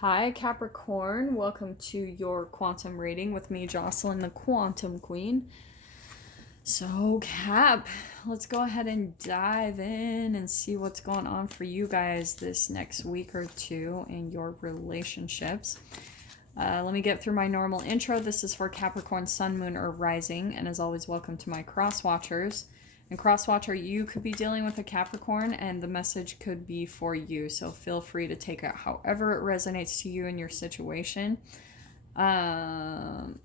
Hi, Capricorn. Welcome to your quantum reading with me, Jocelyn, the Quantum Queen. So, Cap, let's go ahead and dive in and see what's going on for you guys this next week or two in your relationships. Let me get through my normal intro. This is for Capricorn, Sun, Moon, or Rising, and as always, welcome to my cross watchers. And crosswatcher, you could be dealing with a Capricorn and the message could be for you. So feel free to take it however it resonates to you in your situation.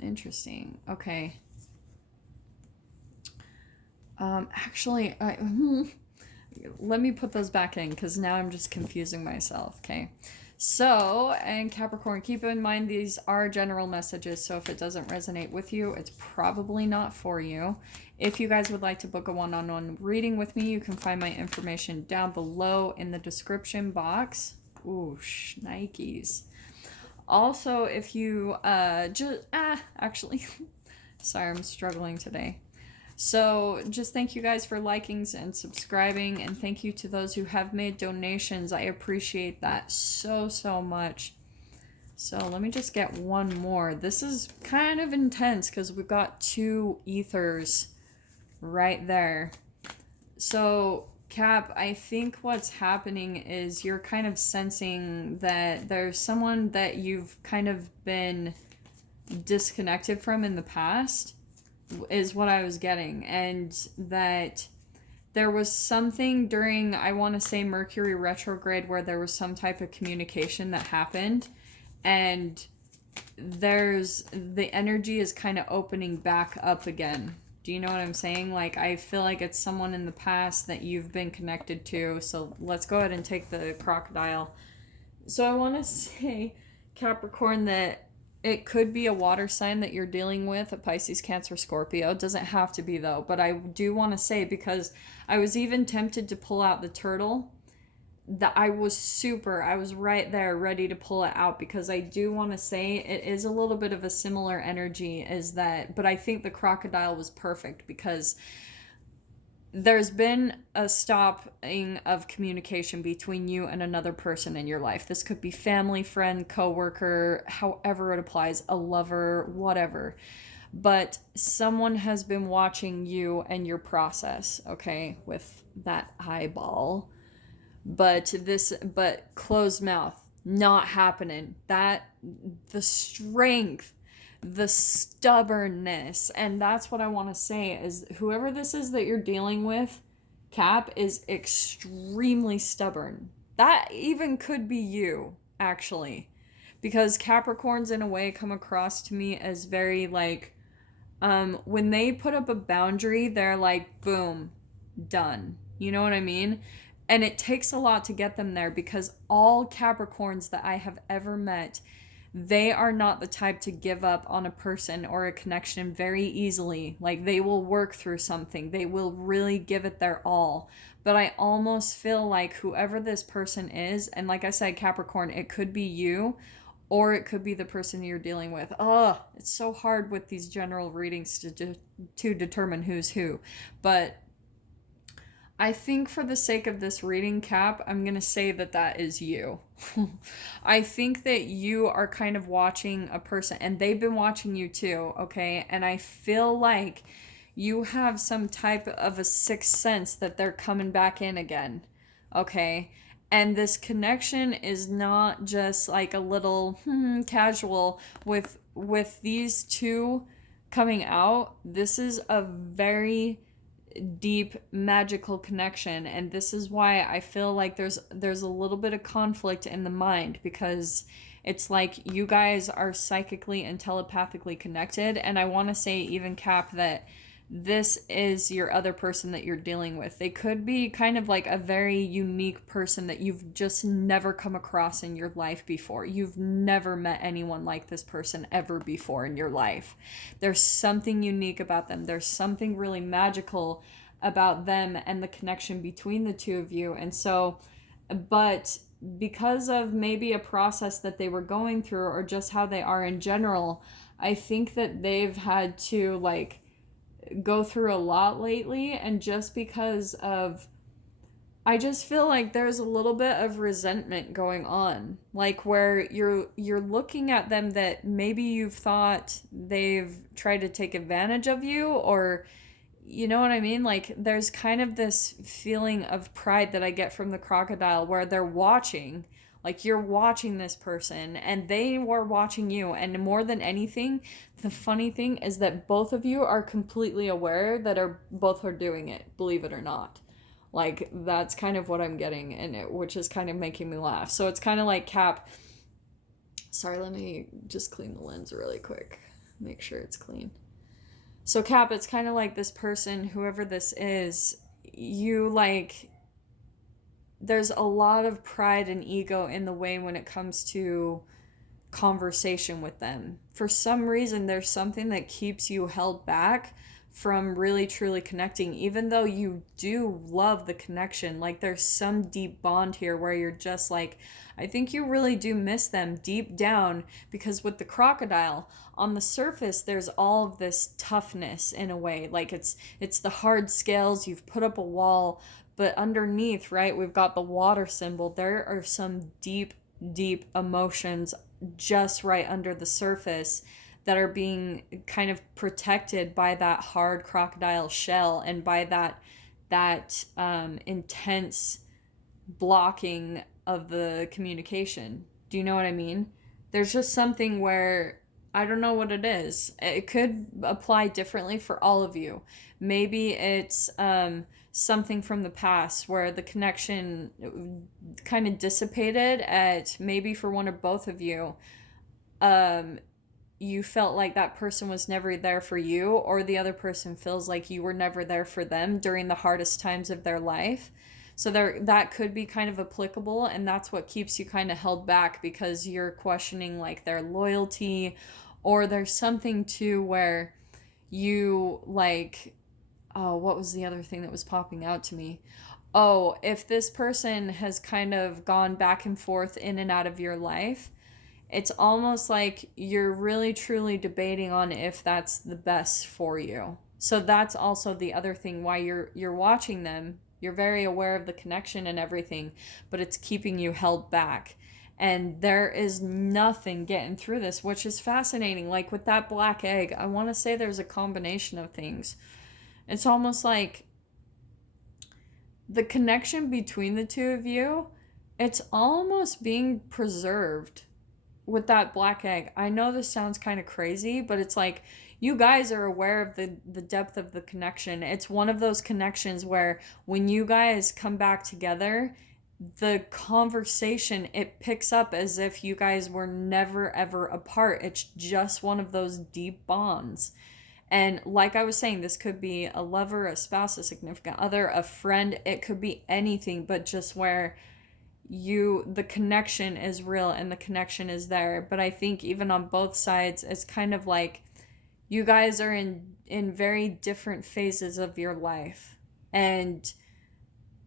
Interesting. Okay. Actually, let me put those back in because now I'm just confusing myself. Okay. So, and Capricorn, keep in mind these are general messages, so if it doesn't resonate with you, it's probably not for you. If you guys would like to book a one-on-one reading with me, you can find my information down below in the description box. Ooh, Nikes. Also, if you actually, sorry, I'm struggling today. So just thank you guys for likings and subscribing, and thank you to those who have made donations. I appreciate that so much. So let me just get one more. This is kind of intense because we've got two ethers right there. So Cap, I think what's happening is you're kind of sensing that there's someone that you've kind of been disconnected from in the past, is what I was getting, and that there was something during, I want to say, Mercury retrograde where there was some type of communication that happened, and the energy is kind of opening back up again. Do you know what I'm saying? Like, I feel like it's someone in the past that you've been connected to. So let's go ahead and take the crocodile. So I want to say, Capricorn, that it could be a water sign that you're dealing with, a Pisces, Cancer, Scorpio. It doesn't have to be, though. But I do want to say, because I was even tempted to pull out the turtle, that I was right there ready to pull it out, because I do want to say it is a little bit of a similar energy as that. But I think the crocodile was perfect because there's been a stopping of communication between you and another person in your life. This could be family, friend, coworker, however it applies, a lover, whatever. But someone has been watching you and your process, okay, with that eyeball. But closed mouth, not happening. The strength, the stubbornness, and that's what I want to say is whoever this is that you're dealing with, Cap, is extremely stubborn. That even could be you, actually, because Capricorns in a way come across to me as very like, when they put up a boundary, they're like, boom, done. You know what I mean? And it takes a lot to get them there, because all Capricorns that I have ever met, they are not the type to give up on a person or a connection very easily. Like, they will work through something. They will really give it their all. But I almost feel like whoever this person is, and like I said, Capricorn, it could be you or it could be the person you're dealing with. Oh, it's so hard with these general readings to determine who's who. But I think for the sake of this reading, Cap, I'm going to say that is you. I think that you are kind of watching a person, and they've been watching you too, okay? And I feel like you have some type of a sixth sense that they're coming back in again, okay? And this connection is not just like a little casual with these two coming out. This is a very deep magical connection, and this is why I feel like there's a little bit of conflict in the mind, because it's like you guys are psychically and telepathically connected. And I want to say, even Cap, that this is your other person that you're dealing with. They could be kind of like a very unique person that you've just never come across in your life before. You've never met anyone like this person ever before in your life. There's something unique about them. There's something really magical about them and the connection between the two of you. And so, but because of maybe a process that they were going through, or just how they are in general, I think that they've had to like go through a lot lately. And just because of I just feel like there's a little bit of resentment going on. Like where you're looking at them that maybe you've thought they've tried to take advantage of you, or you know what I mean? Like there's kind of this feeling of pride that I get from the crocodile where they're watching, like you're watching this person and they were watching you. And more than anything, the funny thing is that both of you are completely aware that are both are doing it, believe it or not. Like that's kind of what I'm getting in it, which is kind of making me laugh. So it's kind of like Cap. Sorry, let me just clean the lens really quick. Make sure it's clean. So Cap, it's kind of like this person, whoever this is, you like there's a lot of pride and ego in the way when it comes to conversation with them. For some reason, there's something that keeps you held back from really truly connecting, even though you do love the connection. Like there's some deep bond here where you're just like, I think you really do miss them deep down, because with the crocodile on the surface there's all of this toughness in a way, like it's the hard scales, you've put up a wall, but underneath, right, we've got the water symbol. There are some deep emotions just right under the surface that are being kind of protected by that hard crocodile shell and by that intense blocking of the communication. Do you know what I mean? There's just something where I don't know what it is. It could apply differently for all of you. Maybe it's something from the past where the connection kind of dissipated at maybe for one or both of you. You felt like that person was never there for you, or the other person feels like you were never there for them during the hardest times of their life. So that could be kind of applicable, and that's what keeps you kind of held back, because you're questioning like their loyalty, or there's something too where you like, oh, what was the other thing that was popping out to me? Oh, if this person has kind of gone back and forth in and out of your life, it's almost like you're really truly debating on if that's the best for you. So that's also the other thing why you're watching them. You're very aware of the connection and everything, but it's keeping you held back. And there is nothing getting through this, which is fascinating. Like with that black egg, I want to say there's a combination of things. It's almost like the connection between the two of you, it's almost being preserved with that black egg. I know this sounds kind of crazy, but it's like you guys are aware of the depth of the connection. It's one of those connections where when you guys come back together, the conversation, it picks up as if you guys were never ever apart. It's just one of those deep bonds. And like I was saying, this could be a lover, a spouse, a significant other, a friend. It could be anything, but just where the connection is real and the connection is there. But I think even on both sides, it's kind of like you guys are in very different phases of your life, and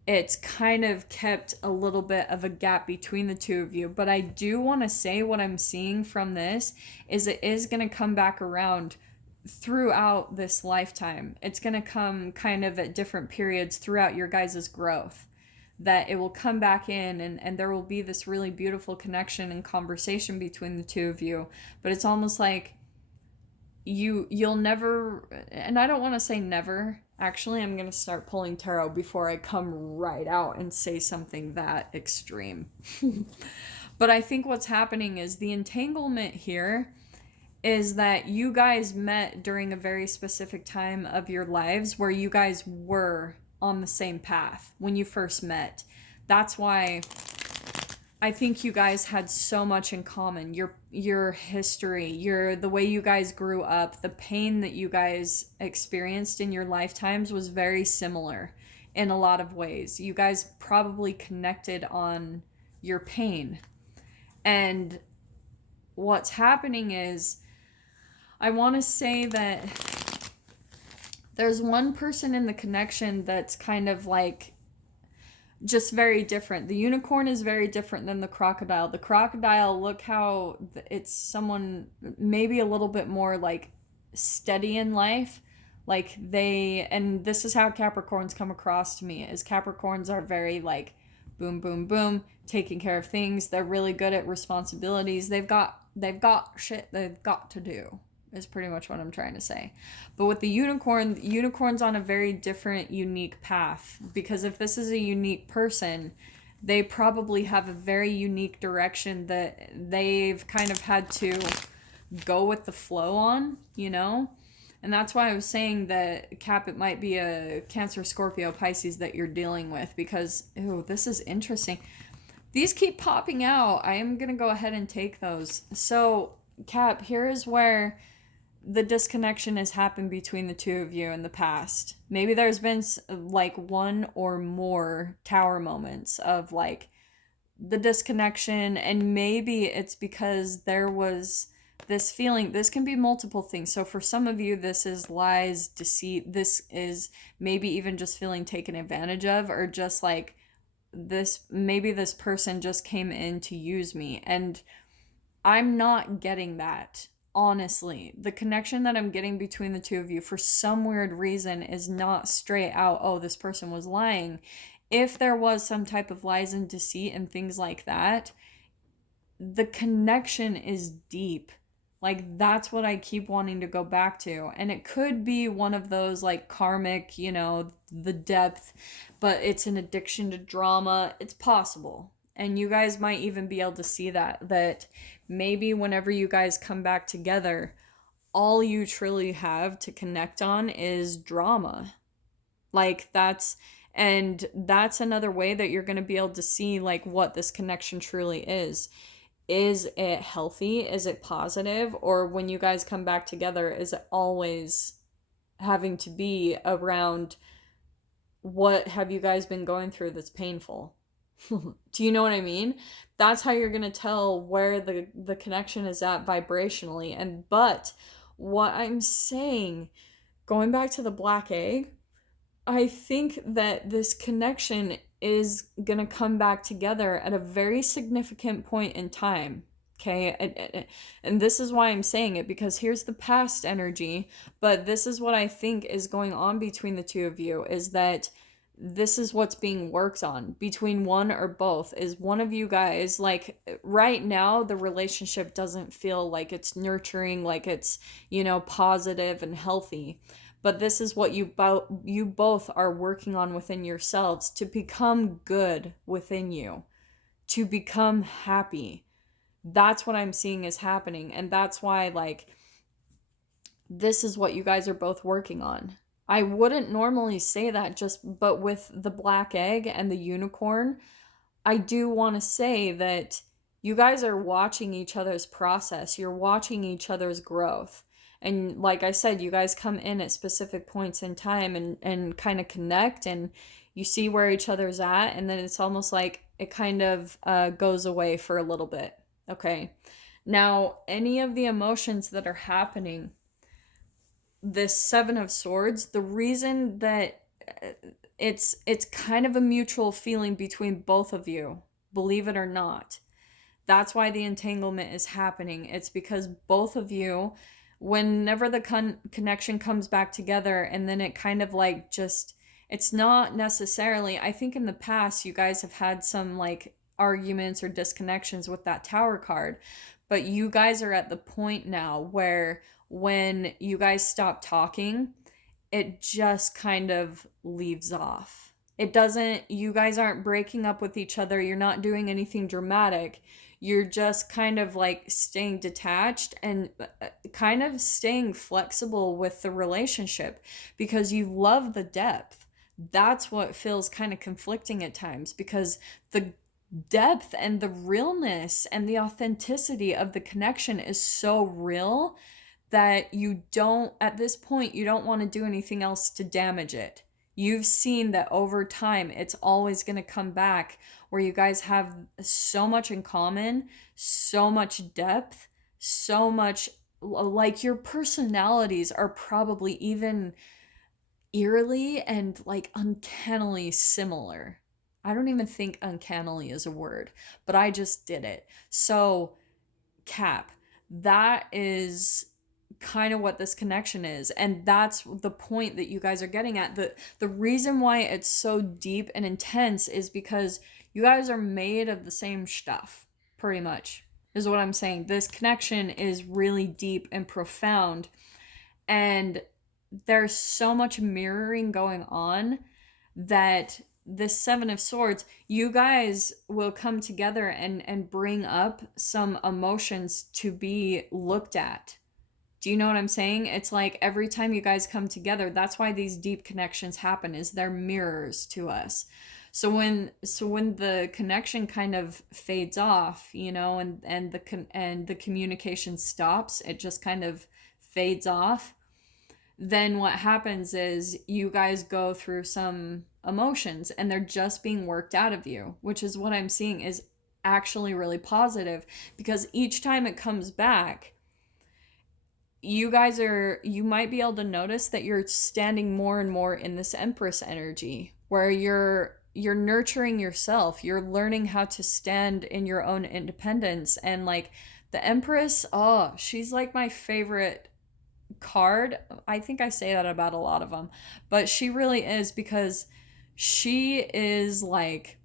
it's kind of kept a little bit of a gap between the two of you. But I do want to say what I'm seeing from this is it is going to come back around throughout this lifetime. It's going to come kind of at different periods throughout your guys' growth, that it will come back in, and there will be this really beautiful connection and conversation between the two of you. But it's almost like you'll never, and I don't want to say never. Actually, I'm going to start pulling tarot before I come right out and say something that extreme. But I think what's happening is the entanglement here is that you guys met during a very specific time of your lives where you guys were on the same path when you first met. That's why I think you guys had so much in common. Your history, the way you guys grew up, the pain that you guys experienced in your lifetimes was very similar in a lot of ways. You guys probably connected on your pain. And what's happening is, I want to say that there's one person in the connection that's kind of like just very different. The unicorn is very different than the crocodile. The crocodile, look how it's someone maybe a little bit more like steady in life. Like and this is how Capricorns come across to me, is Capricorns are very like boom, boom, boom, taking care of things. They're really good at responsibilities. They've got shit they've got to do, is pretty much what I'm trying to say. But with the unicorn's on a very different, unique path, because if this is a unique person, they probably have a very unique direction that they've kind of had to go with the flow on, you know? And that's why I was saying that, Cap, it might be a Cancer, Scorpio, Pisces that you're dealing with, because, ooh, this is interesting. These keep popping out. I am going to go ahead and take those. So, Cap, here is where the disconnection has happened between the two of you in the past. Maybe there's been like one or more tower moments of like the disconnection, and maybe it's because there was this feeling. This can be multiple things. So for some of you, this is lies, deceit. This is maybe even just feeling taken advantage of, or just like this, maybe this person just came in to use me. And I'm not getting that. Honestly, the connection that I'm getting between the two of you for some weird reason is not straight out, oh, this person was lying. If there was some type of lies and deceit and things like that, the connection is deep. Like, that's what I keep wanting to go back to. And it could be one of those like karmic, you know, the depth, but it's an addiction to drama. It's possible. And you guys might even be able to see that maybe whenever you guys come back together, all you truly have to connect on is drama. Like, that's another way that you're going to be able to see like what this connection truly is. Is it healthy? Is it positive? Or when you guys come back together, is it always having to be around what have you guys been going through that's painful? Do you know what I mean? That's how you're going to tell where the connection is at vibrationally. But what I'm saying, going back to the black egg, I think that this connection is going to come back together at a very significant point in time. Okay. And this is why I'm saying it, because here's the past energy, but this is what I think is going on between the two of you, is that this is what's being worked on between one or both. Is one of you guys, like right now, the relationship doesn't feel like it's nurturing, like it's, you know, positive and healthy. But this is what you both are working on within yourselves, to become good within you, to become happy. That's what I'm seeing is happening. And that's why, like, this is what you guys are both working on. I wouldn't normally say that, but with the black egg and the unicorn, I do want to say that you guys are watching each other's process. You're watching each other's growth. And like I said, you guys come in at specific points in time and kind of connect, and you see where each other's at. And then it's almost like it kind of goes away for a little bit. Okay. Now, any of the emotions that are happening, this Seven of Swords, the reason that it's kind of a mutual feeling between both of you, believe it or not. That's why the entanglement is happening. It's because both of you, whenever the connection comes back together, and then it kind of like just, it's not necessarily, I think in the past you guys have had some like arguments or disconnections with that Tower card, but you guys are at the point now where when you guys stop talking, it just kind of leaves off. It doesn't, you guys aren't breaking up with each other. You're not doing anything dramatic. You're just kind of like staying detached and kind of staying flexible with the relationship, because you love the depth. That's what feels kind of conflicting at times, because the depth and the realness and the authenticity of the connection is so real that you don't, at this point, you don't want to do anything else to damage it. You've seen that over time, it's always going to come back where you guys have so much in common, so much depth, so much, like your personalities are probably even eerily and like uncannily similar. I don't even think uncannily is a word, but I just did it. So, Cap, that is kind of what this connection is, and that's the point that you guys are getting at. The reason why it's so deep and intense is because you guys are made of the same stuff, pretty much, is what I'm saying. This connection is really deep and profound, and there's so much mirroring going on that this Seven of Swords, you guys will come together and bring up some emotions to be looked at. Do you know what I'm saying? It's like every time you guys come together, that's why these deep connections happen, is they're mirrors to us. So when the connection kind of fades off, you know, and the communication stops, it just kind of fades off. Then what happens is you guys go through some emotions and they're just being worked out of you, which is what I'm seeing is actually really positive, because each time it comes back, you might be able to notice that you're standing more and more in this Empress energy, where you're nurturing yourself, you're learning how to stand in your own independence. And like the Empress, oh, she's like my favorite card. I think I say that about a lot of them, but she really is, because she is like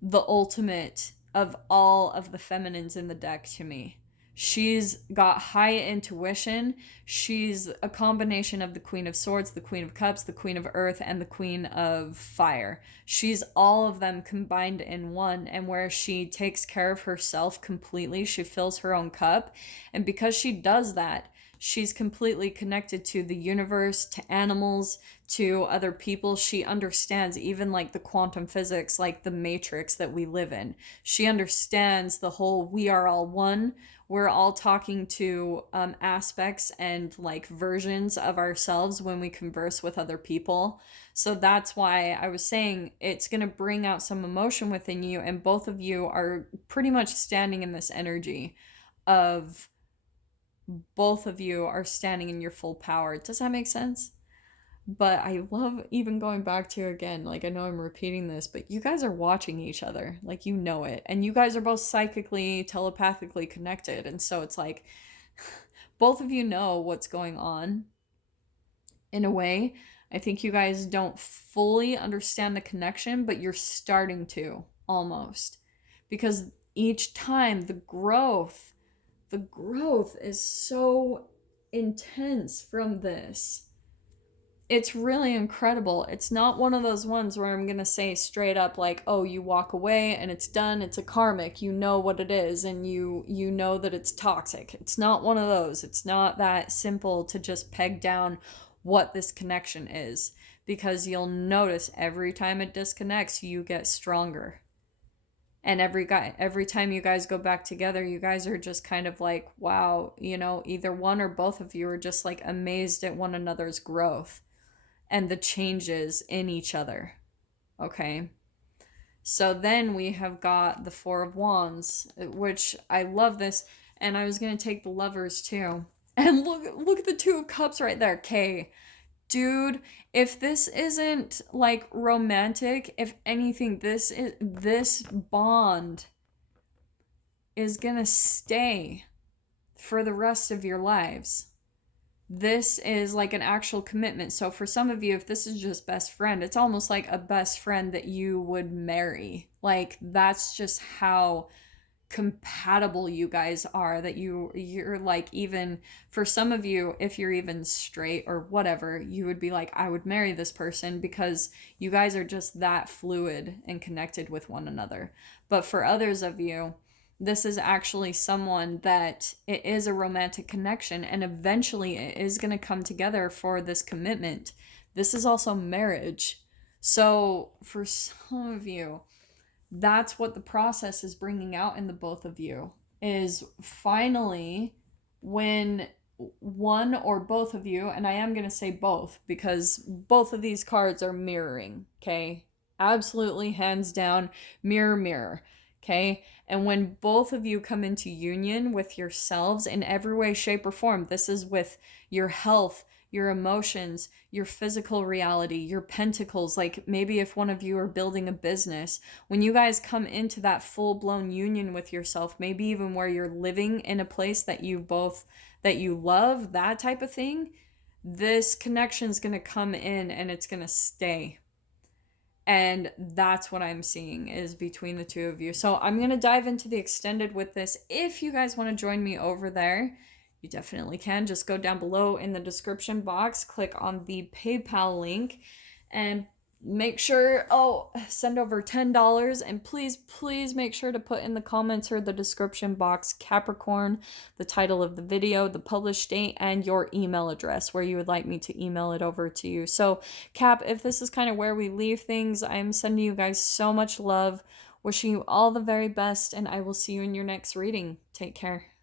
the ultimate of all of the feminines in the deck to me. She's got high intuition. She's a combination of the Queen of Swords, the Queen of Cups, the Queen of Earth, and the Queen of Fire. She's all of them combined in one, and where she takes care of herself completely, she fills her own cup. And because she does that, she's completely connected to the universe, to animals, to other people. She understands even like the quantum physics, like the matrix that we live in. She understands the whole we are all one. We're all talking to aspects and like versions of ourselves when we converse with other people. So that's why I was saying it's going to bring out some emotion within you, and both of you are pretty much standing in this energy of both of you are standing in your full power. Does that make sense? But I love even going back to, again, like I know I'm repeating this, but you guys are watching each other, like you know it. And you guys are both psychically, telepathically connected. And so it's like both of you know what's going on in a way. I think you guys don't fully understand the connection, but you're starting to almost. Because each time the growth is so intense from this. It's really incredible. It's not one of those ones where I'm going to say straight up like, oh, you walk away and it's done. It's a karmic. You know what it is, and you know that it's toxic. It's not one of those. It's not that simple to just peg down what this connection is, because you'll notice every time it disconnects, you get stronger. And every time you guys go back together, you guys are just kind of like, wow, you know, either one or both of you are just like amazed at one another's growth and the changes in each other. Okay. So then we have got the Four of Wands, which I love this. And I was going to take the Lovers too. And look at the Two of Cups right there. Okay. Dude, if this isn't like romantic, if anything, this bond is gonna stay for the rest of your lives. This is like an actual commitment. So for some of you, if this is just best friend, it's almost like a best friend that you would marry. Like that's just how compatible you guys are, that you're like, even for some of you, if you're even straight or whatever, you would be like, I would marry this person, because you guys are just that fluid and connected with one another. But for others of you, this is actually someone that it is a romantic connection, and eventually it is going to come together for this commitment. This is also marriage. So for some of you, that's what the process is bringing out in the both of you, is finally when one or both of you, and I am going to say both because both of these cards are mirroring, okay? Absolutely, hands down, mirror, mirror, okay? And when both of you come into union with yourselves in every way, shape, or form, this is with your health, your emotions, your physical reality, your pentacles. Like maybe if one of you are building a business, when you guys come into that full-blown union with yourself, maybe even where you're living in a place that that you love, that type of thing, this connection is going to come in and it's going to stay. And that's what I'm seeing is between the two of you. So I'm going to dive into the extended with this. If you guys want to join me over there, you definitely can. Just go down below in the description box, click on the PayPal link, and make sure, send over $10. And please make sure to put in the comments or the description box Capricorn, the title of the video, the published date, and your email address where you would like me to email it over to you. So Cap, if this is kind of where we leave things, I'm sending you guys so much love, wishing you all the very best, and I will see you in your next reading. Take care.